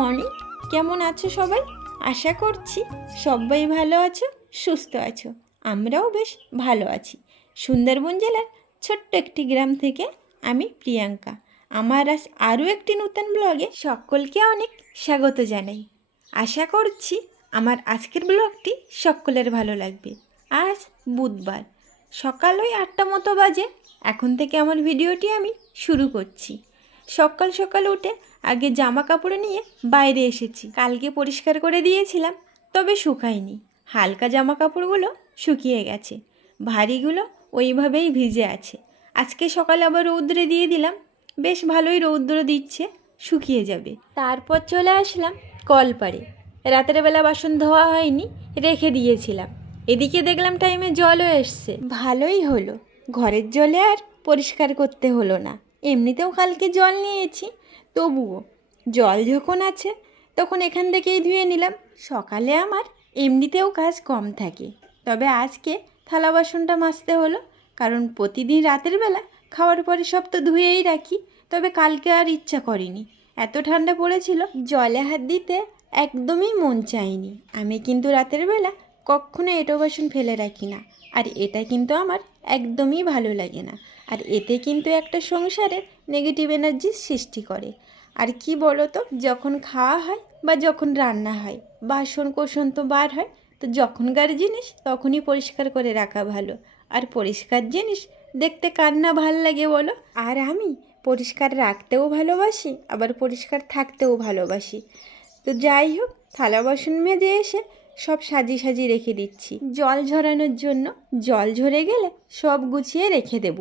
Morning. কেমন আছো সবাই? আশা করছি সবাই ভালো আছো, সুস্থ আছো। আমরাও বেশ ভালো আছি। সুন্দরবন জেলার ছোট্ট একটি গ্রাম থেকে আমি প্রিয়াঙ্কা। আমার আরও একটি নতুন ব্লগে সকলকে অনেক স্বাগত জানাই। আশা করছি আমার আজকের ব্লগটি সকলের ভালো লাগবে। আজ বুধবার, সকাল ওই 8টা মতো বাজে। এখন থেকে আমার ভিডিওটি আমি শুরু করছি। সকাল সকাল উঠে আগে জামা কাপড় নিয়ে বাইরে এসেছি। কালকে পরিষ্কার করে দিয়েছিলাম, তবে শুকায়নি। হালকা জামা কাপড়গুলো শুকিয়ে গেছে, ভারীগুলো ওইভাবেই ভিজে আছে। আজকে সকালে আবার রৌদ্রে দিয়ে দিলাম, বেশ ভালোই রৌদ্র দিচ্ছে, শুকিয়ে যাবে। তারপর চলে আসলাম কলপাড়ে। রাতের বেলা বাসন ধোয়া হয়নি, রেখে দিয়েছিলাম। এদিকে দেখলাম টাইমে জলও এসছে, ভালোই হলো। ঘরের জলে আর পরিষ্কার করতে হলো না। এমনিতেও কালকে জল নিয়েছি, তবুও জল যখন আছে তখন এখান থেকেই ধুয়ে নিলাম। সকালে আমার এমনিতেও কাজ কম থাকে, তবে আজকে থালা বাসনটা মাজতে হলো, কারণ প্রতিদিন রাতের বেলা খাওয়ার পরে সব তো ধুয়েই রাখি। তবে কালকে আর ইচ্ছা করিনি, এত ঠান্ডা পড়েছিল, জলে হাত দিতে একদমই মন চায়নি। আমি কিন্তু রাতের বেলা কখনো এঁটো বাসন ফেলে রাখি না, আর এটা কিন্তু আমার একদমই ভালো লাগে না। আর এতে কিন্তু একটা সংসারের নেগেটিভ এনার্জি সৃষ্টি করে। আর কি বলো তো, যখন খাওয়া হয় বা যখন রান্না হয়, বাসন কোসন তো বার হয়, তো যখনকার জিনিস তখনই পরিষ্কার করে রাখা ভালো। আর পরিষ্কার জিনিস দেখতে কার না ভাল লাগে বলো? আর আমি পরিষ্কার রাখতেও ভালোবাসি, আবার পরিষ্কার থাকতেও ভালোবাসি। তো যাই হোক, থালা বাসন মেজে এসে সব সাজিয়ে রেখে দিচ্ছি জল ঝরানোর জন্য। জল ঝরে গেলে সব গুছিয়ে রেখে দেব।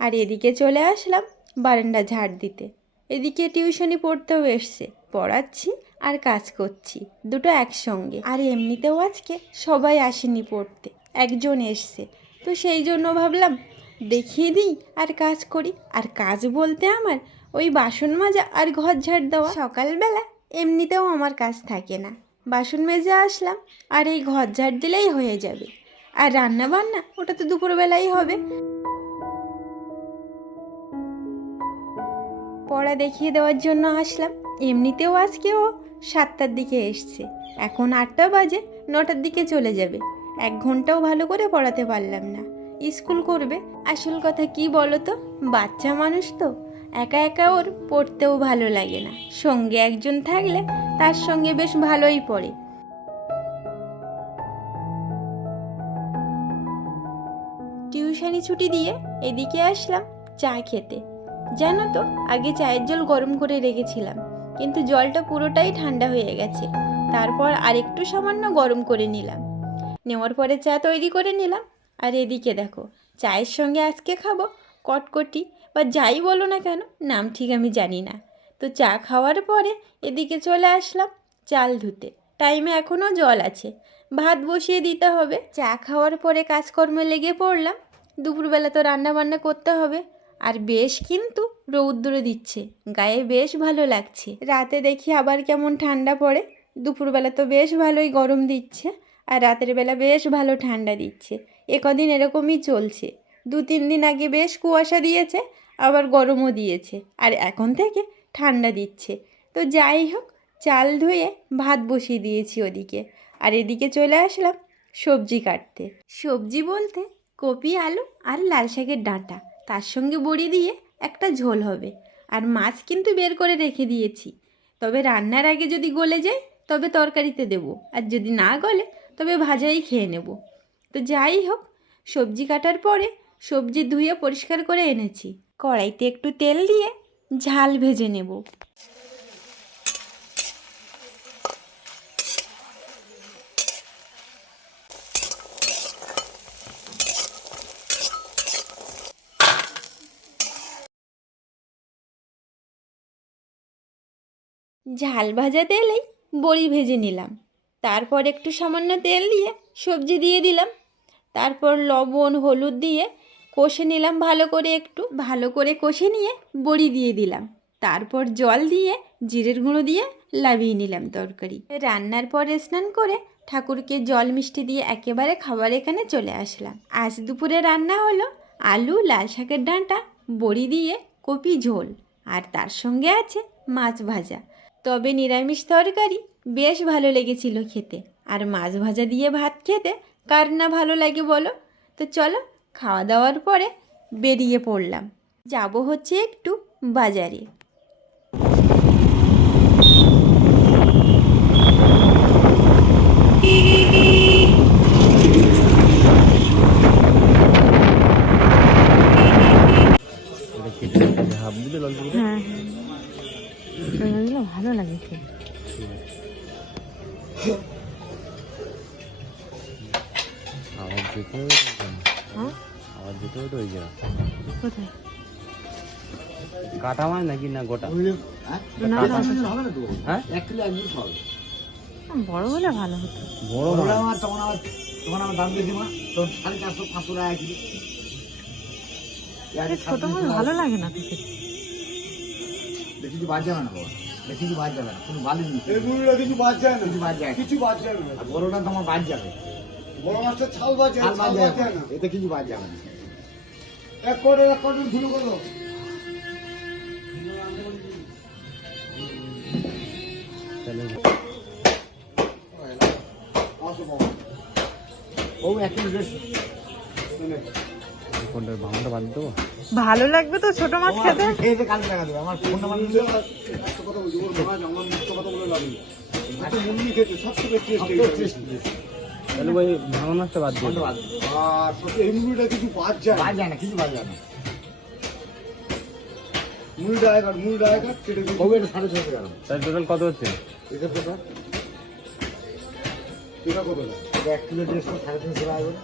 আর এদিকে চলে আসলাম বারান্দা ঝাড় দিতে। এদিকে টিউশনি পড়তেও এসছে, পড়াচ্ছি আর কাজ করছি, দুটো একসঙ্গে। আর এমনিতেও আজকে সবাই আসেনি পড়তে, একজন এসছে, তো সেই জন্য ভাবলাম দেখিয়ে দিই আর কাজ করি। আর কাজ বলতে আমার ওই বাসন মাজা আর ঘর ঝাড় দেওয়া। সকালবেলা এমনিতেও আমার কাজ থাকে না, বাসন মেজে আসলাম আর এই ঘর ঝাড় দিলেই হয়ে যাবে। আর রান্না বান্না ওটা তো দুপুরবেলাই হবে। পড়া দেখিয়ে দেওয়ার জন্য আসলাম। এমনিতেও আজকে ও 7টার দিকে এসছে, এখন 8টা বাজে, 9টার দিকে চলে যাবে। 1 ঘন্টাও ভালো করে পড়াতে পারলাম না, স্কুল করবে। আসল কথা কি বলো তো, বাচ্চা মানুষ তো, একা একা ওর পড়তেও ভালো লাগে না, সঙ্গে একজন থাকলে তার সঙ্গে বেশ ভালোই পড়ে। টিউশনি ছুটি দিয়ে এদিকে আসলাম চা খেতে। জানো তো, আগে চায়ের জল গরম করে রেখেছিলাম, কিন্তু জলটা পুরোটাই ঠান্ডা হয়ে গেছে। তারপর আরেকটু সামান্য গরম করে নিলাম, নেওয়ার পরে চা তৈরি করে নিলাম। আর এদিকে দেখো, চায়ের সঙ্গে আজকে খাবো কটকটি, বা যাই বলো না কেন, নাম ঠিক আমি জানি না। তো চা খাওয়ার পরে এদিকে চলে আসলাম চাল ধুতে। টাইমে এখনও জল আছে, ভাত বসিয়ে দিতে হবে। চা খাওয়ার পরে কাজকর্মে লেগে পড়লাম। দুপুরবেলা তো রান্না বান্না করতে হবে। আর বেশ কিন্তু রৌদ্র দিচ্ছে, গায়ে বেশ ভালো লাগছে। রাতে দেখি আবার কেমন ঠান্ডা পড়ে। দুপুরবেলা তো বেশ ভালোই গরম দিচ্ছে, আর রাতের বেলা বেশ ভালো ঠান্ডা দিচ্ছে। কদিন এরকমই চলছে। 2-3 দিন আগে বেশ কুয়াশা দিয়েছে, আবার গরমও দিয়েছে, আর এখন থেকে ঠান্ডা দিচ্ছে। তো যাই হোক, চাল ধুয়ে ভাত বসিয়ে দিয়েছি ওদিকে। আর এদিকে চলে আসলাম সবজি কাটতে। সবজি বলতে কপি, আলু আর লাল শাকের ডাঁটা, তার সঙ্গে বড়ি দিয়ে একটা ঝোল হবে। আর মাছ কিন্তু বের করে রেখে দিয়েছি, তবে রান্নার আগে যদি গলে যায় তবে তরকারিতে দেব, আর যদি না গলে তবে ভাজাই খেয়ে নেব। তো যাই হোক, সবজি কাটার পরে সবজি ধুয়ে পরিষ্কার করে এনেছি। কড়াইতে একটু তেল দিয়ে ঝাল ভেজে নেব। ঝাল ভাজা তেলেই বড়ি ভেজে নিলাম। তারপর একটু সামান্য তেল দিয়ে সবজি দিয়ে দিলাম। তারপর লবণ হলুদ দিয়ে কষে নিলাম ভালো করে কষে নিয়ে বড়ি দিয়ে দিলাম। তারপর জল দিয়ে জিরের গুঁড়ো দিয়ে লাভিয়ে নিলাম তরকারি। রান্নার পরে স্নান করে ঠাকুরকে জল মিষ্টি দিয়ে একেবারে খাবার এখানে চলে আসলাম। আজ দুপুরে রান্না হলো আলু, লাল শাকের ডাঁটা, বড়ি দিয়ে কপি ঝোল, আর তার সঙ্গে আছে মাছ ভাজা। তবে নিরামিষ তরকারি বেশ ভালো লেগেছিল খেতে। আর মাছ ভাজা দিয়ে ভাত খেতে কার না ভালো লাগে বলো? তো চলো, খাওয়া দাওয়ার পরে বেরিয়ে পড়লাম। যাব হচ্ছে একটু বাজারে। হ্যাঁ ভালো লাগে খেতে। আবার যেতে হবে আবার যেতে হবে তো ওই জায়গা কোথায়? কাটা মাছ নাকি না গোটা? হ্যাঁ বড় হলে ভালো হতো। বড় মাছ তখন আমার দাম বেশি মা, তখন 450-500 টাকা কিলো। ছোট মাছ ভালো লাগে না খেতে। বেশি কিছু বাদ যাবে না বাবা, বেশি কিছু বাদ যাবে না, কোনো বালি নেই, কিছু বাদ যায় না, কিছু বাদ যায় না। কিছু বাদ যায় না। আর বড়টা তোমার বাদ যাবে, বড় মাছটা ছাল বাদ যায়, ছাল বাদ ছাল বাদ যায় যাবে না। না, এতে কিছু বাদ যাবে না। এক কোয়ার্টার ধুলো করো। তাহলে আসো বাবা, ও একটু বেশি কোনটা ভাঙাটা বাদ দেবো? ভালো লাগবে তো ছোট মাছ খেতে। খেয়েছে কাজে টাকা দেবে, আমার ফোনটা মানে নিলে একটা কথা বলছি, ওর মাছ আমার মিথ্যা কথা বলে লাভ নেই। এত মুরগি খেতে সবথেকে টেস্ট। তাহলে ওই ভাঙা মাছটা বাদ ফোনটা দেবো। বাদ দেবে। আর সত্যি এই মুরগিটা কিছু বাদ যায় বাদ যায় না, কিছু বাদ যায় না। মুরগিটা আয়কার কেটে দিই। কবে এটা 650 টাকা, তাহলে টোটাল কত হচ্ছে? এটা কত? এটা কত না? এটা 1 কিলো 150, 350 টাকা করে।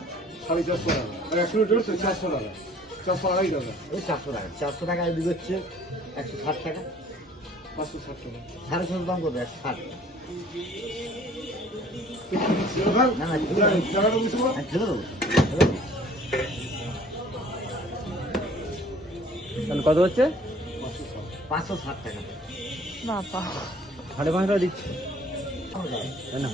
450 টাকা আর 1 কিলো 150, 400 টাকা, 402 টাকা, ওই 400 টাকা, 400 টাকায় দিবে হচ্ছে 160 টাকা, 560 টাকা। 650 দাম করবে 160। না না, খেলে দেবো। টাকাটা বুঝতে পারো? হ্যাঁ, খেলে দেবো, খেলে দেবো। তাহলে কত হচ্ছে? 560 টাকা। বাবা 5.5 টাকা দিচ্ছি, তাই না?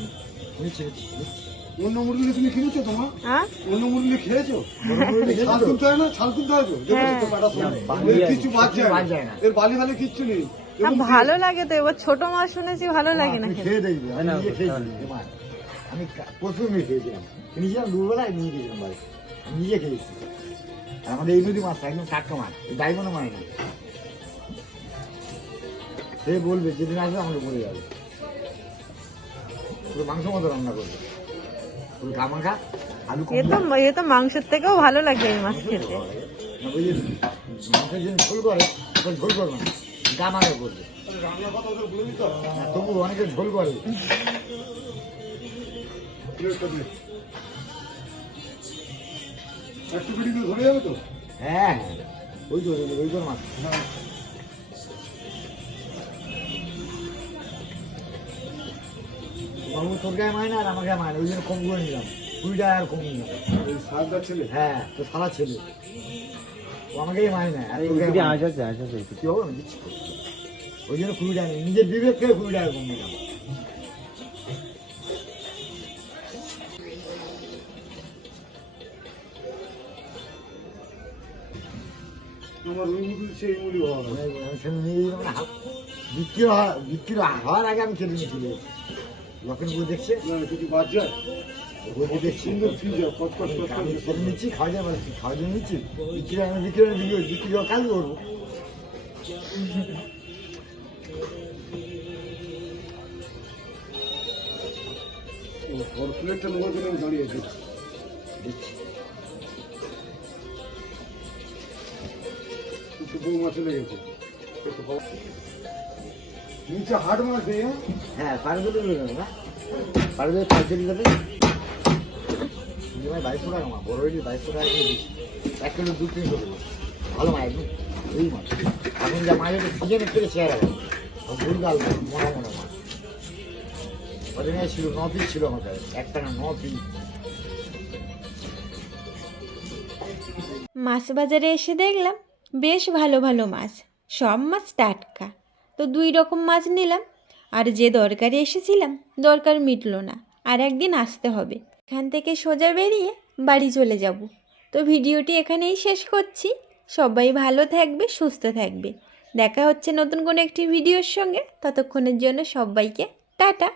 নিচ্ছি, নিচ্ছি, নিচ্ছি। অন্য মুরগি তুমি খেয়েছো তোমার? হ্যাঁ অন্য মুরগি খেয়েছো? বড় মুরগি খেয়ে ছাল দেবো। তুলতে হয় না? ছাল তুলতে হয় তো? দেখেছো তো কাটা সময়? বালি এর আছে, কিছু বাদ যায় বাদ না। যায় না। এর বালি ফালি কিচ্ছু নেই। আর এবং ভালো লাগে তো। এবার ছোট মাছ শুনেছি ভালো লাগে না আপনি খেতে। খেয়ে দেখবি, আমি না, নিজে খেয়েছি তাহলে। এ মাছ। আমি প্রচুর মেয়ে খেয়েছিলাম, কিনেছিলাম দুবেলায় নিয়ে গেছিলাম বাড়ি, আমি নিজে খেয়েছি। আর আমাদের এই নদী মাছ একদম টাটকা মাছ, ডাইমনও মানে না। সে বলবে যেদিন আসবে আমাকে বলে যাবে, পুরো মাংস মতো রান্না করবে, পুরো গামাখা আলু কম এ তো মাংসের থেকেও ভালো লাগে এই মাছ খেতে। ওই যে মাংসের জন্য ঝোল করে, ওই ঝোল করবে না, গামাখা করবে। রান্নার কথা ওদের বলে দিতে হবে। আর তবু অনেকে ঝোল করে। প্লেটটা দে। একটু বিড়ি দিয়ে ধরে যাবে তো? হ্যাঁ হ্যাঁ, ওই তো মাছ। হ্যাঁ। বাবু তোর গায়ে মায় না আর আমার গায়ে মায় না, ওই জন্য কম করে নিলাম, 20 টাকা আর কম নিলাম। এই সারদার ছেলে। হ্যাঁ, তো সারা ছেলে ও আমাকেই মায় না, আর তোর গায়ে এদিকে মায় আঁচ না। আছে, আঁচ আছে। কি হবে আমি দিচ্ছি তো। ওই জন্য 20 টাকা নিই, নিজের বিবেক থেকে 20 টাকা কম নিলাম। আমার ওই মুরগি সেই মুরগি হওয়া না। আমি সেদিন নিয়ে গেলাম না, বিক্রি হওয়ার আগে আমি খেতে নিয়ে চলে গেছি। লকেন বউ দেখছে, না, কিছু বাদ যায়? বউ দেখছি, সুন্দর ফ্রিজ, কচকচ আমি কচকচ। খেতে নিচ্ছি, খাওয়া যাবে খাওয়ার জন্য নিচ্ছি, আমি বিক্রি হওয়া কাজ করবো। ওর প্লেটটা নেওয়ার জন্য আমি দাঁড়িয়ে আছি। দিচ্ছি। একটু বউ মাছে লেগেছে। নিচে হাট মাছ নেই, হ্যাঁ? হ্যাঁ, পারে দিলে দেবে না, পারে দিলে 45 দেবে। ভাই 2200 টাকা মা, বড় হইলে 2200 টাকা দিয়ে দিচ্ছি। 1 কিলো 2-300 দেবো, ভালো মাছ একদম, এই মাছ। এখন যা মাছ হচ্ছে সিজনের থেকে শেয়ার হবে, ভুল ডাল মনে মনে মাছ। ওদের ছিল 9 পিস ছিল আমার কাছে, একটা না 9 পিস। মাছ বাজারে এসে দেখলাম বেশ ভালো ভালো মাছ, সব মাছ টাটকা। তো 2 রকম মাছ নিলাম। আর যে দরকারে এসেছিলাম দরকার মিটলো না, আর একদিন আসতে হবে। এখান থেকে সোজা বেরিয়ে বাড়ি চলে যাব। তো ভিডিওটি এখানেই শেষ করছি। সবাই ভালো থাকবে, সুস্থ থাকবে। দেখা হচ্ছে নতুন কোনো একটি ভিডিওর সঙ্গে। ততক্ষণের জন্য সবাইকে টাটা।